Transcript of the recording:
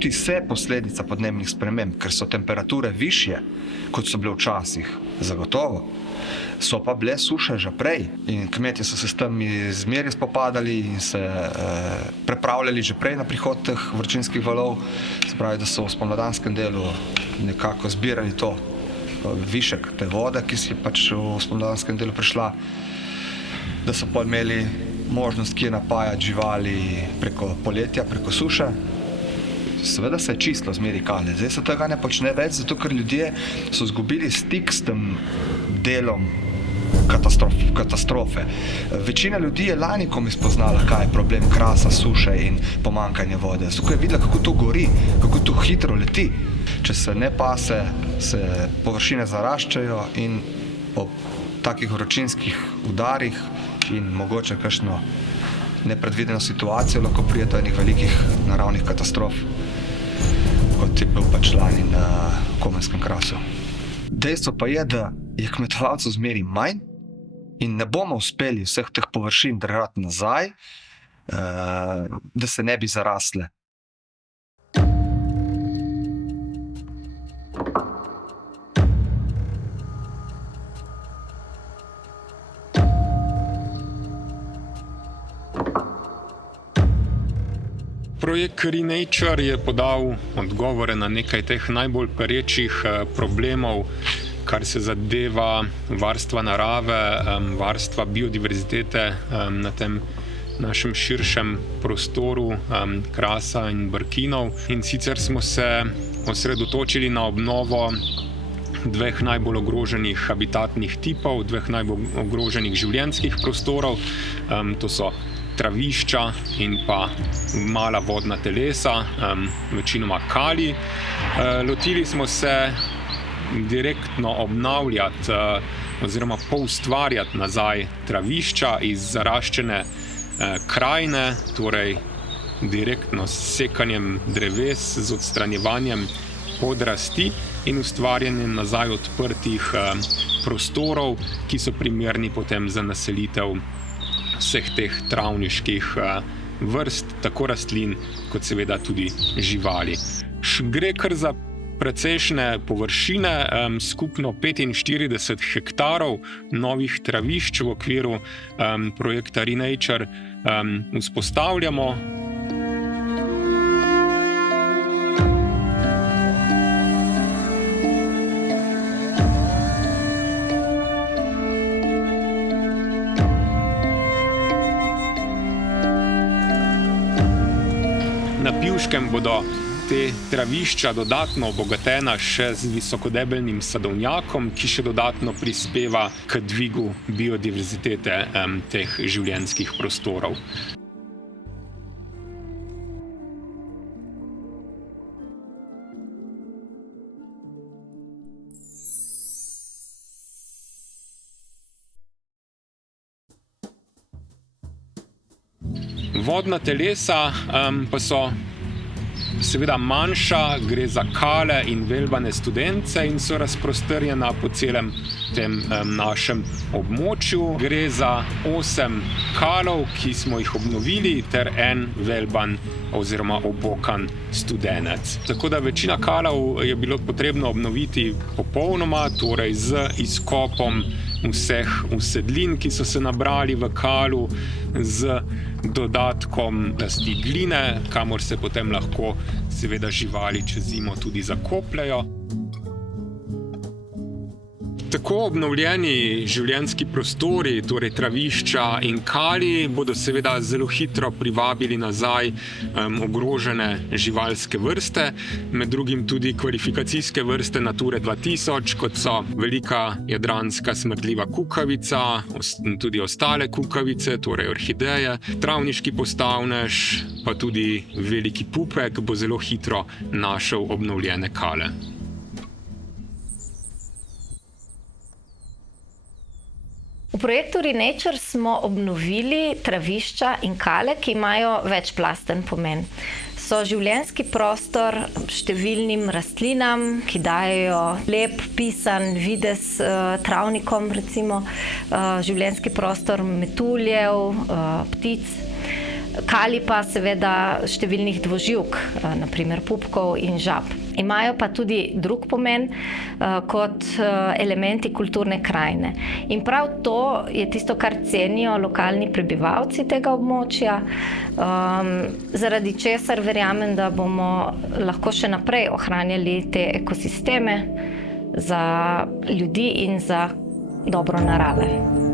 čuti se posledica podnebnih sprememb, ker so temperature višje, kot so bile včasih, zagotovo. So pa bile suše že prej in kmetje so se s tem zmeraj spopadali in se prepravljali že prej na prihod teh vročinskih valov. Se pravi, da so v spomladanskem delu nekako zbirali to višek te vode, ki si je pač v spomladanskem delu prišla, da so pa imeli možnost kje napajati živali preko poletja, preko suše. Seveda se je čistilo zmeraj Kale. Zdaj se tega ne počne več, zato ker ljudje so izgubili stik s tem delom katastrofe. Večina ljudi je lanikom spoznala, kaj je problem Krasa, suše in pomanjkanje vode. Zato je videla, kako to gori, kako to hitro leti. Če se ne pase, se površine zaraščajo in ob takih vročinskih udarih in mogoče kakšno nepredvideno situacijo lahko pride do enih velikih naravnih katastrof, kot je bil pač lani na Komenskem krasu. Dejstvo pa je, da je kmetovalcev zmeraj manj in ne bomo uspeli vseh teh površin držati nazaj, da se ne bi zarasle. Projekt Renature je podal odgovore na nekaj teh najbolj perečih problemov, kar se zadeva varstva narave, varstva biodiverzitete na tem našem širšem prostoru Krasa in Brkinov. In sicer smo se osredotočili na obnovo dveh najbolj ogroženih habitatnih tipov, dveh najbolj ogroženih življenjskih prostorov. To so travišča in pa mala vodna telesa, večinoma kali. Lotili smo se direktno obnavljati oziroma poustvarjati nazaj travišča iz zaraščene krajine, torej direktno s sekanjem dreves, z odstranjevanjem podrasti in ustvarjanjem nazaj odprtih prostorov, ki so primerni potem za naselitev vseh teh travniških vrst, tako rastlin, kot seveda tudi živali. Gre kar za precejšnje površine, skupno 45 hektarov novih travišč v okviru projekta Renature vzpostavljamo. Na Pivškem bodo te travišča dodatno obogatena še z visokodebelnim sadovnjakom, ki še dodatno prispeva k dvigu biodiverzitete teh življenjskih prostorov. Vodna telesa pa so seveda manjša, gre za kale in velbane studence in so razprostrjena po celem tem našem območju. Gre za 8 kalov, ki smo jih obnovili, ter en velban oziroma obokan studenec. Tako da večina kalov je bilo potrebno obnoviti popolnoma, torej z izkopom vseh usedlin, ki so se nabrali v kalu, z dodatkom plasti gline, kamor se potem lahko seveda živali čez zimo tudi zakopljajo. Tako obnovljeni življenjski prostori, torej travišča in kali, bodo seveda zelo hitro privabili nazaj ogrožene živalske vrste, med drugim tudi kvalifikacijske vrste Nature 2000, kot so velika jadranska smrdljiva kukavica in tudi ostale kukavice, torej orhideje, travniški postavnež, pa tudi veliki pupek bo zelo hitro našel obnovljene kale. V projektu Renature smo obnovili travišča in kale, ki imajo večplasten pomen. So življenjski prostor številnim rastlinam, ki dajejo lep, pisan videz travnikom, recimo, življenjski prostor metuljev, ptic. kali pa seveda številnih dvoživk, naprimer pupkov in žab. Imajo pa tudi drug pomen kot elementi kulturne krajine. In prav to je tisto, kar cenijo lokalni prebivalci tega območja, zaradi česar verjamem, da bomo lahko še naprej ohranjali te ekosisteme za ljudi in za dobro narave.